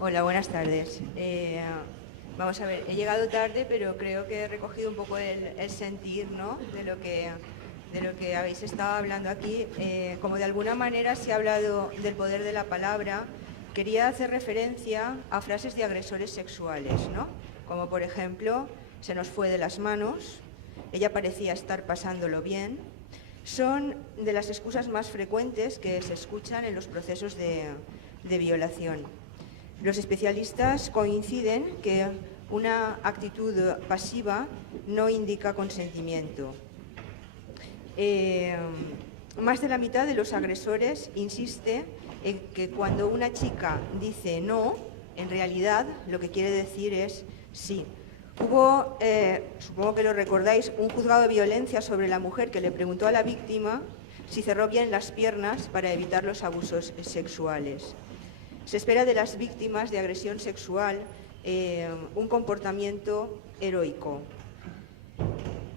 Hola, buenas tardes. Vamos a ver, he llegado tarde, pero creo que he recogido un poco el sentir, ¿no?, de lo que habéis estado hablando aquí. Como de alguna manera se ha hablado del poder de la palabra, quería hacer referencia a frases de agresores sexuales, ¿no? Como por ejemplo, se nos fue de las manos, ella parecía estar pasándolo bien. Son de las excusas más frecuentes que se escuchan en los procesos de violación. Los especialistas coinciden que una actitud pasiva no indica consentimiento. Más de la mitad de los agresores insiste en que cuando una chica dice no, en realidad lo que quiere decir es sí. Hubo, supongo que lo recordáis, un juzgado de violencia sobre la mujer que le preguntó a la víctima si cerró bien las piernas para evitar los abusos sexuales. Se espera de las víctimas de agresión sexual un comportamiento heroico.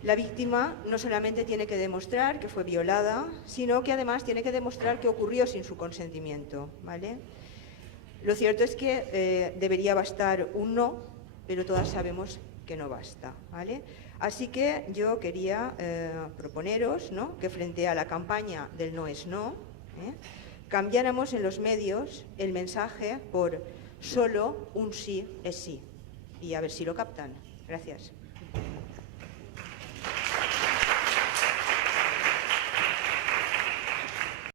La víctima no solamente tiene que demostrar que fue violada, sino que además tiene que demostrar que ocurrió sin su consentimiento, ¿vale? Lo cierto es que debería bastar un no, pero todas sabemos que no basta, ¿vale? Así que yo quería proponeros, ¿no?, que frente a la campaña del no es no, cambiáramos en los medios el mensaje por solo un sí es sí. Y a ver si lo captan. Gracias.